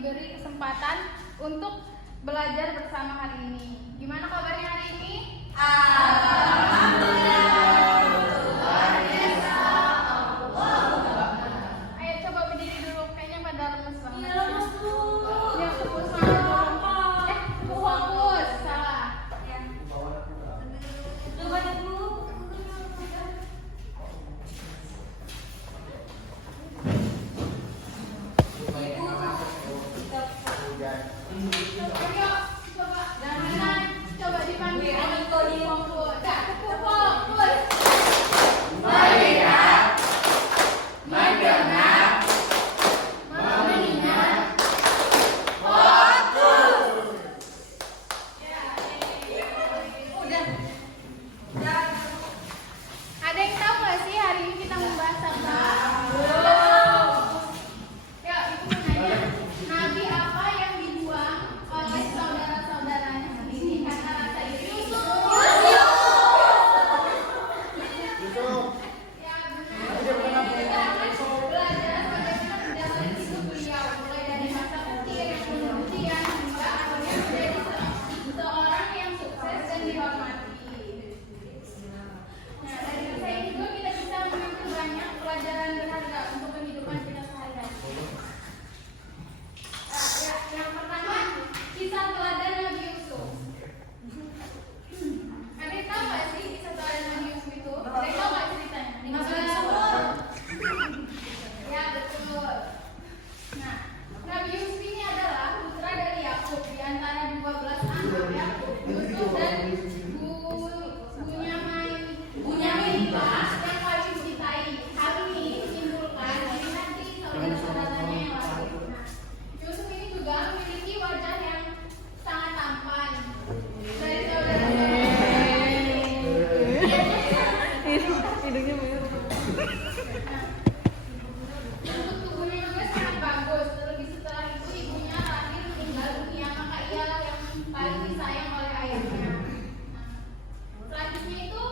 diberi kesempatan untuk belajar bersama hari ini. Gimana kabarnya hari ini? Alhamdulillah. Luar biasa. Ayo coba berdiri dulu, kayaknya pada lemes banget. Iya, lemes tuh. Ya, fokus fokus, salah. Ya. Lu banyak dulu. Ayo, coba jangan coba dipanggil. Fokus. Fokus. Melihat, mendengar, mengingat, fokus. Udah. Ada yang tahu nggak sih hari ini kita membahas apa? Ya, itu nanya. Nabi apa yang dibuang oleh saudara-saudaranya sendiri karena rasa iri? Yusuf. Ya, benar. Belajar bagaimana menjalani hidup beliau, mulai dari masa kecil, kemudian hingga akhirnya menjadi seorang yang sukses dan dihormati. Nah, dari kisah ini juga kita bisa mengambil banyak pelajaran berharga untuk kehidupan kita sehari-hari. Yang pertama, kisah teladan Nabi Yusuf. Ada yang tahu nggak sih kisah teladan Nabi Yusuf itu? Ada yang tahu nggak ceritanya? Ya, betul. Nah, Nabi Yusuf ini adalah putra dari Yakub di antara 12 anak Yakub, Yusuf dan Bunyamin yang paling dicintai. Hal ini disimpulkan dari hati saudara-saudaranya yang lain. Nah, Yusuf ini juga memiliki wajah yang sangat tampan. Dari Bentuk tubuhnya juga sangat bagus. Terlebih setelah itu ibunya Rahil meninggal dunia, maka ia yang paling disayang oleh ayahnya. Selanjutnya itu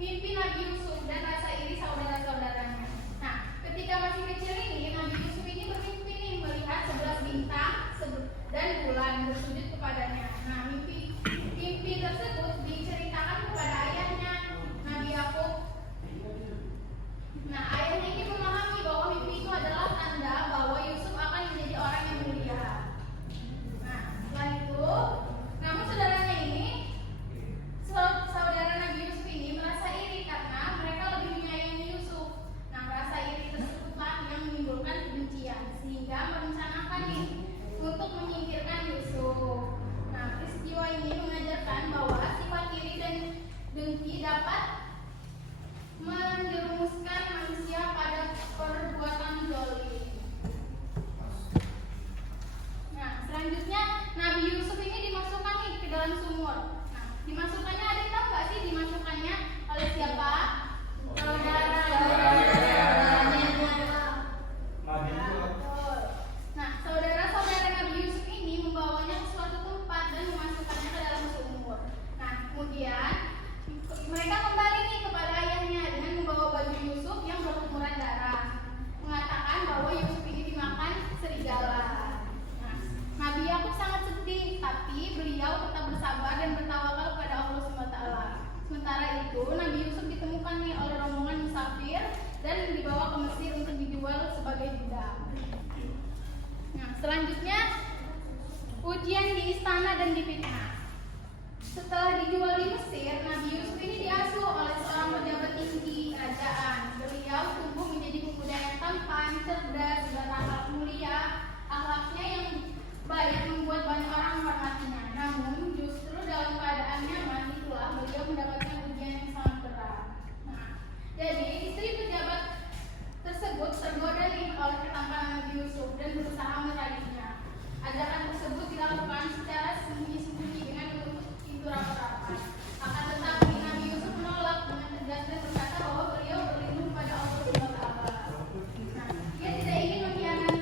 mimpi Nabi Yusuf dan rasa iri saudara-saudaranya. Nah, ketika masih kecil ini, Nabi Yusuf ini bermimpi nih melihat 11 bintang dan bulan bersujud kepadanya. Nah, mimpi tersebut diceritakan kepada ayahnya, Nabi Yakub. Nah, ayahnya ini memahami bahwa mimpi itu adalah tanda bahwa Yusuf akan menjadi orang yang mulia. Nah, setelah itu, namun saudaranya ini, saudara Nabi Yusuf ini merasa iri karena mereka lebih menyayangi Yusuf. Nah, rasa iri tersebutlah yang menimbulkan kebencian sehingga merencanakan nih untuk menyingkirkan Yusuf. Nah, peristiwa ini mengajarkan bahwa sifat iri dan dengki dapat menjerumuskan manusia pada perbuatan zalim. Nah, selanjutnya Nabi Yusuf ini dimasukkan nih ke dalam sumur. Nah, dimasukkannya ada yang tahu nggak sih dimasukkannya oleh siapa? Nah, saudara-saudara Nabi Yusuf ini membawanya ke suatu tempat dan memasukkannya ke dalam sumur. Nah, kemudian mereka kembali nih kepada ayahnya dengan membawa baju Yusuf yang berlumuran darah, mengatakan bahwa Yusuf ini dimakan serigala. Nah, Nabi Yakub sangat sedih, tapi beliau tetap bersabar dan bertawakal kepada Allah SWT. Sementara itu, Nabi Yusuf ditemukan nih oleh rombongan musafir dan dibawa ke Mesir untuk dijual sebagai budak. Nah, selanjutnya ujian di istana dan difitnah. Setelah dijual di Mesir, Nabi Yusuf ini diasuh oleh seorang pejabat tinggi kerajaan. Beliau tumbuh menjadi pemuda yang tampan, cerdas, berakhlak mulia. Akhlaknya yang baik membuat banyak orang menghormatinya. Namun justru dalam keadaan nyaman itulah beliau mendapatkan ujian yang sangat berat. Nah, jadi istri pejabat tersebut tergoda nih oleh ketampanan Nabi Yusuf dan berusaha mencarinya. Ajakan tersebut dilakukan secara sembunyi-sembunyi dengan menutup pintu rapat-rapat. Akan tetapi Nabi Yusuf menolak dengan tegas dan berkata bahwa beliau berlindung pada Allah SWT. Nah, dia tidak ingin mengkhianati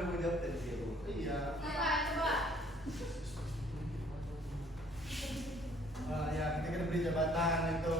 baru mau jawab tadi ya, Bu. Iya. Coba. Ya, kita beri jabatan itu